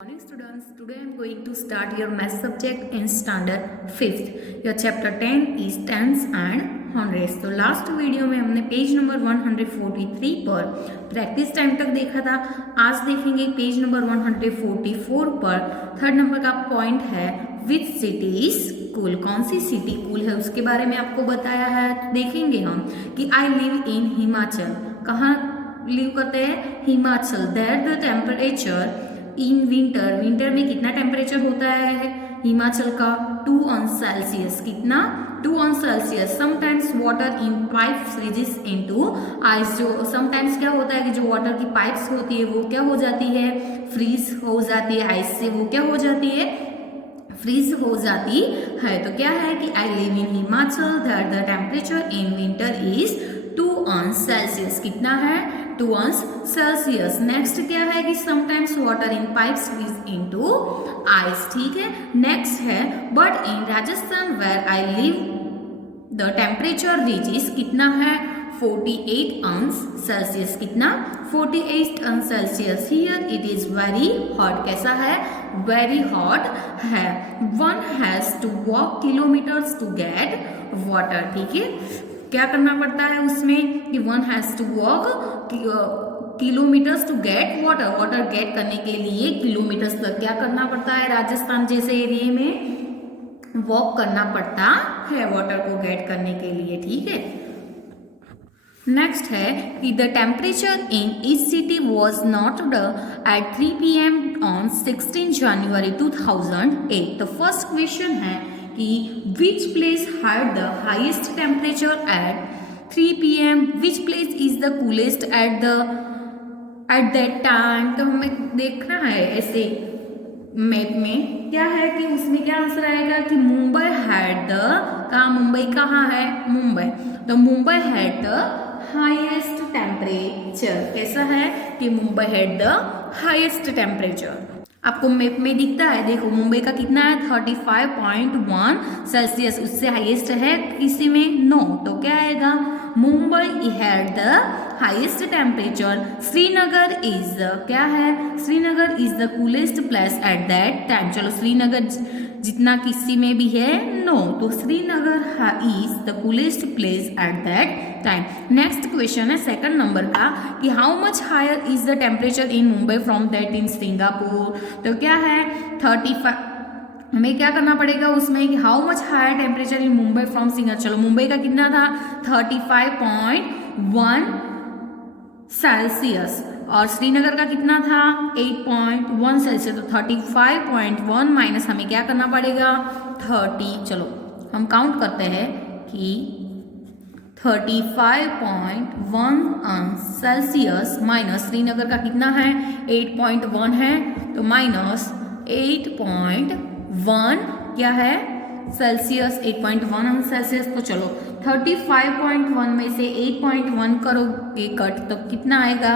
Morning students, today I am going to start your math subject in standard 5th. Your chapter 10 is tens and hundreds. तो last video में हमने page number 143 पर practice time तक देखा था. आज देखेंगे पेज नंबर 144 पर थर्ड नंबर का पॉइंट है विच सिटी इज कूल. कौन सी सिटी कूल है उसके बारे में आपको बताया है. तो देखेंगे हम कि आई लिव इन हिमाचल. कहाँ लिव करते हैं? Himachal. There the temperature in winter में कितना टेम्परेचर होता है हिमाचल का? 2°C. कितना? 2°C. Sometimes water in pipes freezes into ice. जो समटाइम्स क्या होता है कि जो वाटर की पाइप्स होती है वो क्या हो जाती है? फ्रीज हो जाती है. आइस से वो क्या हो जाती है? फ्रीज हो जाती है. तो क्या है कि I live in Himachal. That the temperature in winter is 2°C. कितना है? 2°C. नेक्स्ट क्या है कि sometimes water in pipes freeze into ice. ठीक है. नेक्स्ट है but in Rajasthan where I live the temperature reaches. कितना है? 48°C. कितना? 48°C. Here it is very hot. कैसा है? वेरी हॉट है. One has to walk kilometres to get water. ठीक है. क्या करना पड़ता है उसमें कि one has to walk kilometres to get water. Water get करने के लिए किलोमीटर्स तक क्या करना पड़ता है? राजस्थान जैसे एरिया में वॉक करना पड़ता है वाटर को गेट करने के लिए. ठीक है. नेक्स्ट है कि the temperature in each city was noted at 3 PM on 16 January 2008. तो फर्स्ट क्वेश्चन है कि which place had the highest temperature at 3 PM? Which place is the coolest at that time? तो हमें देखना है ऐसे मैप में क्या है कि उसमें क्या आंसर आएगा कि मुंबई हैड द. कहाँ? मुंबई कहाँ है? मुंबई. तो Mumbai had the highest temperature. कैसा है कि Mumbai had the highest temperature. आपको मैप में दिखता है. देखो मुंबई का कितना है? 35.1°C. उससे हाईएस्ट है किसी में? नो. तो क्या आएगा? Mumbai had the highest temperature. Srinagar is क्या है? Srinagar is the coolest place at that time. चलो श्रीनगर जितना किसी में भी है? नो. तो Srinagar is the coolest place at that time. Next question है सेकंड नंबर का कि how much higher is the temperature in Mumbai from that in Singapore. तो क्या है? 35. हमें क्या करना पड़ेगा उसमें कि how much higher temperature in Mumbai from Singapore. चलो मुंबई का कितना था? 35.1°C. और श्रीनगर का कितना था? 8.1°C. तो 35.1 माइनस हमें क्या करना पड़ेगा? 30. चलो हम काउंट करते हैं कि 35.1°C माइनस श्रीनगर का कितना है? 8.1 है. तो माइनस 8.1 क्या है? सेल्सियस. 8.1°C. तो चलो 35.1 में से 8.1 करोगे कट तो कितना आएगा?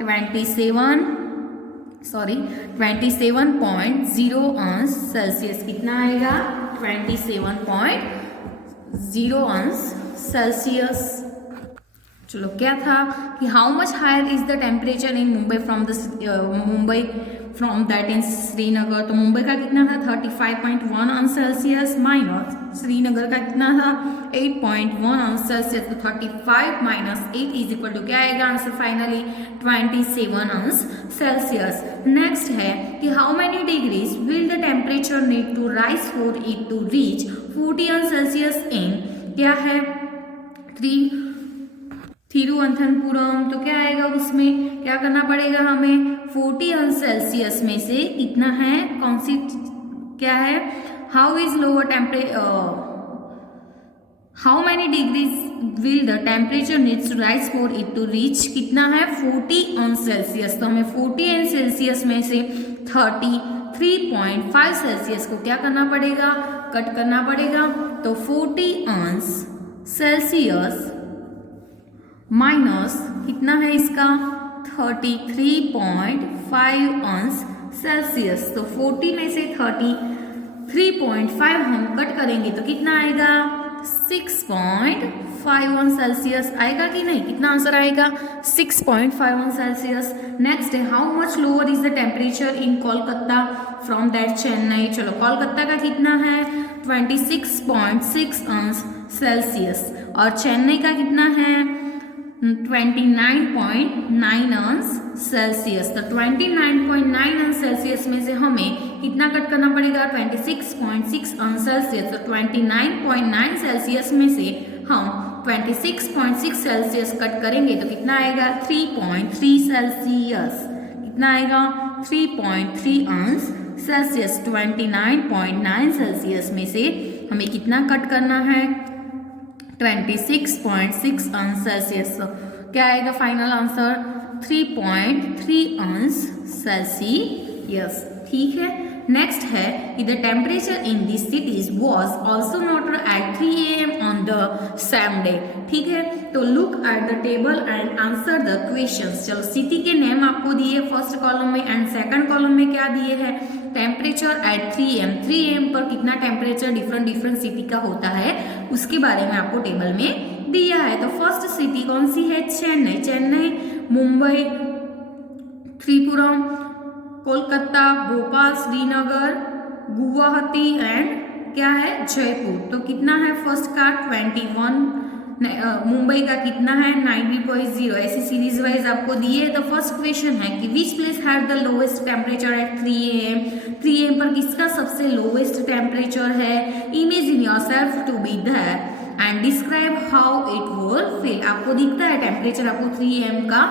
27.0°C. कितना आएगा? 27.0°C. चलो क्या था कि how much higher is the temperature in Mumbai from that in Srinagar. तो मुंबई का कितना था? 35.1°C माइनस श्रीनगर का कितना था? 8.1°C. तो 35 माइनस 8 इज इक्वल टू क्या आएगा आंसर फाइनली? 27°C. नेक्स्ट है कि how many degrees will the temperature need to rise for it to reach 40°C in क्या है? थिरुवनंतपुरम. तो क्या आएगा उसमें? क्या करना पड़ेगा हमें? 40°C में से कितना है? कौन सी क्या है? How is lower how many degrees will the temperature needs to rise for it to reach कितना है? 40°C. तो हमें 40°C में से 33.5°C को क्या करना पड़ेगा? कट करना पड़ेगा. तो 40°C माइनस कितना है इसका? 33.5°C. तो 40 में से 33.5 हम कट करेंगे तो कितना आएगा? 6.5 6.51 सेल्सियस आएगा कि नहीं, कितना आंसर आएगा 6.51 सेल्सियस। नेक्स्ट है how much lower is the temperature in Kolkata from that Chennai. चलो कोलकाता का कितना है 26.6 अंश सेल्सियस और चेन्नई का कितना है 29.9 अंश सेल्सियस। तो 29.9 अंश सेल्सियस में से हमें कितना कट करना पड़ेगा 26.6 अंश सेल्सियस। तो 29.9 सेल्सियस में से हम 26.6 सेल्सियस कट करेंगे तो कितना आएगा 3.3 सेल्सियस। कितना आएगा 3.3 अंश सेल्सियस। 29.9 सेल्सियस में से हमें कितना कट करना है 26.6 अंश सेल्सियस। क्या आएगा फाइनल आंसर 3.3 अंश सेल्सियस। ठीक है। नेक्स्ट है कि the temperature in this cities was also noted at 3 AM on the same day. ठीक है, तो look at the table and answer the questions. चलो सिटी के नेम आपको दिए फर्स्ट कॉलम में एंड सेकंड कॉलम में क्या दिए हैं टेम्परेचर एट 3 AM। 3 AM पर कितना टेम्परेचर डिफरेंट सिटी का होता है उसके बारे में आपको टेबल में दिया है। तो फर्स्ट सिटी कौन सी है चेन्नई। चेन्नई, मुंबई, त्रिपुरम, कोलकाता, भोपाल, श्रीनगर, गुवाहाटी एंड क्या है जयपुर। तो कितना है फर्स्ट का 21, मुंबई का कितना है 90.0। ऐसी सीरीज वाइज आपको दिए। तो फर्स्ट क्वेश्चन है कि which place had the lowest temperature at 3 AM। 3 AM पर किसका सबसे लोएस्ट टेम्परेचर है। Imagine yourself to be there and describe how it will feel. आपको दिखता है टेम्परेचर आपको 3 AM का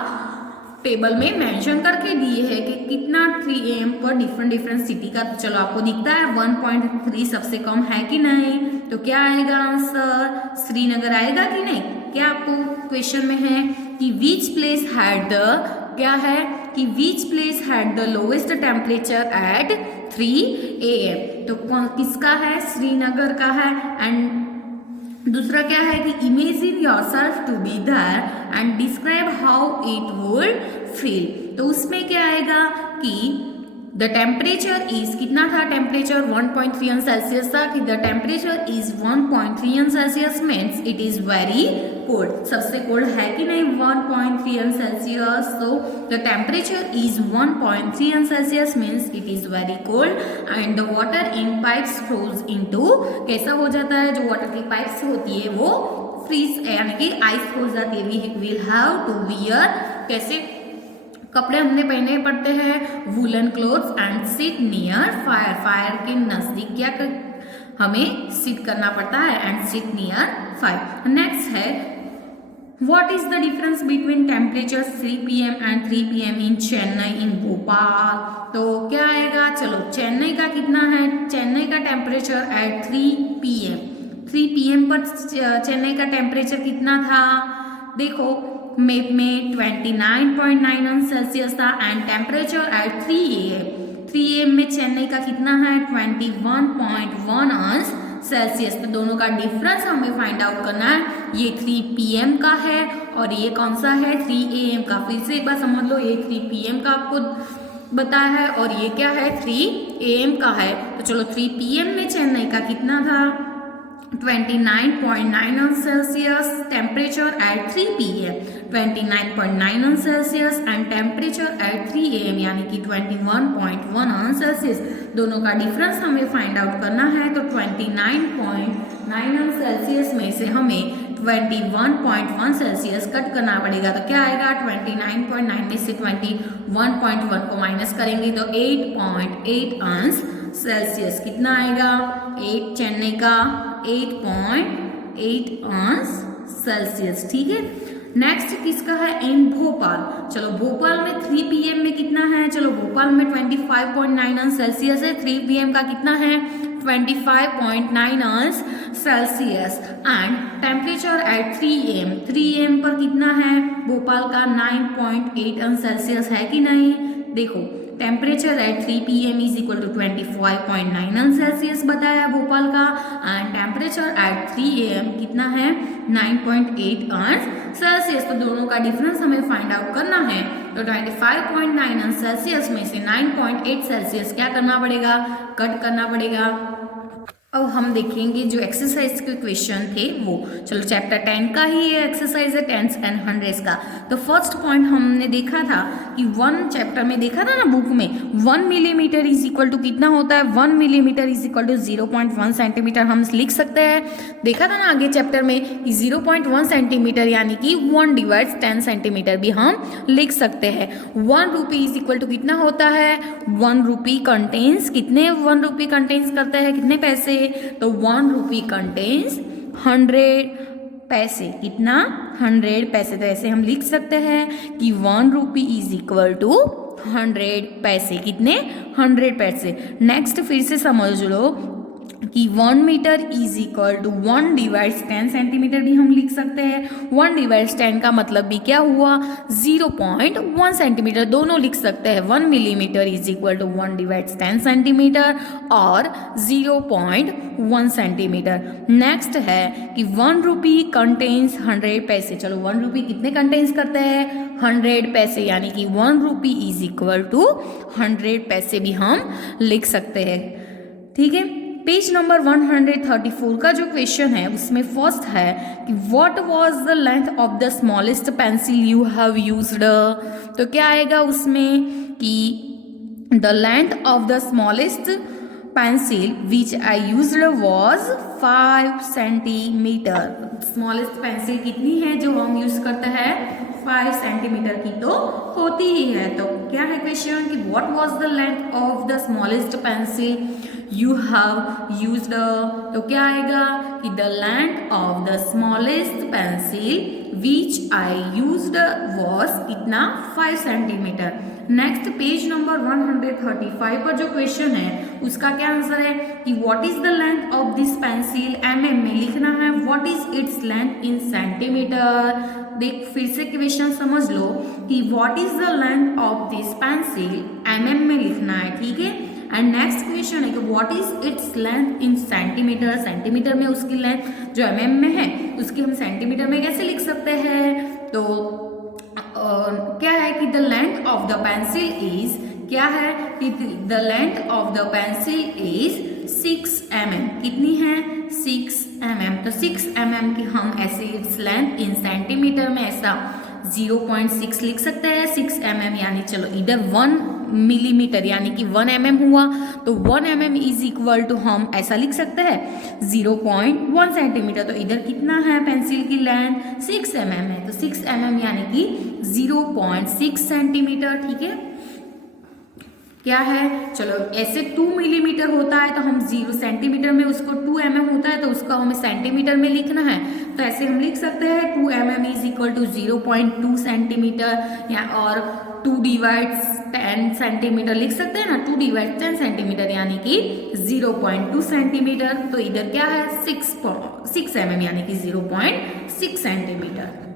टेबल में मेंशन करके दिए है कि कितना 3 AM पर डिफरेंट सिटी का। तो चलो आपको दिखता है 1.3 सबसे कम है कि नहीं। तो क्या आएगा आंसर श्रीनगर आएगा कि नहीं। क्या आपको क्वेश्चन में है कि विच प्लेस हैड द क्या है कि which place had the lowest temperature at 3 AM। तो किसका है श्रीनगर का है। एंड दूसरा क्या है कि imagine yourself to be there and describe how it would feel. तो उसमें क्या आएगा कि द टेम्परेचर इज कितना था टेम्परेचर 1.3 अंश सेल्सियस था कि द टेम्परेचर इज 1.3 अंश Celsius means it is very cold. सबसे कोल्ड है कि नहीं 1.3 अंश सेल्सियस। तो द टेम्परेचर इज 1.3 अंश Celsius means it is very cold and the water in pipes froze into कैसा हो जाता है जो वाटर की पाइप्स होती है वो फ्रीज यानी कि आइस हो जाती है। We will have to wear कैसे कपड़े हमने पहने पड़ते हैं woollen clothes and sit near fire. Fire के नजदीक क्या हमें सिट करना पड़ता है and sit near fire. Next है what is the difference between temperature 3 PM and 3 PM in Chennai in Bhopal. तो क्या आएगा चलो चेन्नई का कितना है चेन्नई का टेम्परेचर एट 3 PM। 3 PM पर चेन्नई का टेम्परेचर कितना था देखो मैप में 29.9 अंश सेल्सियस था and temperature at 3 AM। 3 AM में चेन्नई का कितना है 21.1 अंश सेल्सियस। तो दोनों का डिफरेंस हमें फाइंड आउट करना है। ये 3 PM का है और ये कौन सा है 3 AM का। फिर से एक बार समझ लो ये 3 PM का आपको बताया है और ये क्या है 3 AM का है। तो चलो 3 PM में चेन्नई का कितना था 29.9 अंश सेल्सियस टेम्परेचर एट 3 PM 29.9 अंश Celsius and temperature at 3 AM यानी कि 21.1 अंश सेल्सियस। दोनों का डिफरेंस हमें फाइंड आउट करना है। तो 29.9 अंश सेल्सियस में से हमें 21.1 सेल्सियस कट करना पड़ेगा। तो क्या आएगा 29.9 में से 21.1 को माइनस करेंगे तो 8.8 अंश सेल्सियस। कितना आएगा 8 चेन्नई का 8.8 अंश सेल्सियस। ठीक है। नेक्स्ट किसका है इन भोपाल। चलो भोपाल में 3 PM में कितना है चलो भोपाल में 25.9 अंश सेल्सियस है। 3 PM का कितना है 25.9 अंश Celsius and temperature at 3 AM। 3 AM पर कितना है भोपाल का 9.8 अंश सेल्सियस है कि नहीं। देखो temperature at 3 PM is equal to 25.9 अंश सेल्सियस बताया भोपाल का एंड टेम्परेचर एट 3 AM कितना है 9.8 अंश सेल्सियस। तो दोनों का डिफरेंस हमें फाइंड आउट करना है। तो 25.9 अंश सेल्सियस में से 9.8 सेल्सियस क्या करना पड़ेगा कट करना पड़ेगा। अब हम देखेंगे जो एक्सरसाइज के क्वेश्चन थे वो। चलो चैप्टर 10 का ही ये एक्सरसाइज है, टेंस एंड हंड्रेड्स का। तो फर्स्ट पॉइंट हमने देखा था कि वन चैप्टर में देखा था ना बुक में, 1 मिलीमीटर इज इक्वल टू कितना होता है, 1 millimetre is equal to 0.1 centimetre हम लिख सकते हैं। देखा था ना आगे चैप्टर में कि 0.1 सेंटीमीटर यानी कि 1 डिवाइड्स 10 सेंटीमीटर भी हम लिख सकते हैं। 1 रुपी इज इक्वल टू कितना होता है, 1 रुपी कंटेन्स कितने, 1 रुपी कंटेन्स करता है कितने पैसे, तो 1 रुपी कंटेन्स 100 पैसे, कितना 100 पैसे। तो ऐसे हम लिख सकते हैं कि 1 रुपी इज इक्वल टू 100 पैसे, कितने 100 पैसे। नेक्स्ट फिर से समझ लो कि 1 metre is equal to 1 divides 10 centimetre भी हम लिख सकते हैं। 1 डिवाइड्स 10 का मतलब भी क्या हुआ, 0.1 सेंटीमीटर, दोनों लिख सकते हैं। 1 millimetre is equal to 1 divides 10 centimetre और 0.1 सेंटीमीटर। नेक्स्ट है कि 1 रुपी कंटेन्स 100 पैसे। चलो 1 रुपी कितने कंटेन्स करते हैं, 100 पैसे, यानी कि 1 रुपी इज इक्वल टू 100 पैसे भी हम लिख सकते हैं। ठीक है, पेज नंबर 134 का जो क्वेश्चन है उसमें फर्स्ट है कि what was the length of the smallest pencil you have used. तो क्या आएगा उसमें कि the length of the smallest pencil which I used was 5 centimetre. Smallest pencil कितनी है जो हम यूज करते हैं, 5 सेंटीमीटर की तो होती ही है। तो क्या है क्वेश्चन कि what was the length of the smallest pencil you have used. तो क्या आएगा कि the length of the smallest pencil which I used was कितना, 5 सेंटीमीटर। नेक्स्ट पेज नंबर 135 पर जो क्वेश्चन है उसका क्या आंसर है कि what is the length of this pencil, mm में लिखना है, what is its length in centimetre. देख फिर से क्वेश्चन समझ लो कि what is the length of this pencil, mm में लिखना है, ठीक है। एंड नेक्स्ट क्वेश्चन है कि what is its length in centimetre, centimetre में उसकी लेंथ जो mm में है उसकी हम सेंटीमीटर में कैसे लिख सकते हैं। तो क्या है कि the length of the pencil is, क्या है कि the length of the pencil is 6 mm, कितनी है 6 mm। तो 6 mm की हम ऐसे इट्स लेंथ इन सेंटीमीटर में ऐसा 0.6 लिख सकते हैं। 6 mm यानी चलो इधर 1 मिलीमीटर यानी कि 1 mm हुआ, तो 1 mm इज इक्वल टू हम ऐसा लिख सकते हैं 0.1 सेंटीमीटर। तो इधर कितना है पेंसिल की लेंथ, 6 mm है, तो 6 mm यानी कि 0.6 सेंटीमीटर, ठीक है। क्या है, चलो ऐसे 2 मिलीमीटर होता है तो हम 0 सेंटीमीटर में, उसको 2 mm होता है तो उसको हमें सेंटीमीटर में लिखना है। तो ऐसे हम लिख सकते हैं 2 mm is equal to 0.2 centimetre, या और 2 डिवाइड्स 10 सेंटीमीटर लिख सकते हैं ना, 2 डिवाइड्स 10 सेंटीमीटर यानी कि 0.2 सेंटीमीटर। तो इधर क्या है 6 mm यानी कि 0.6 सेंटीमीटर।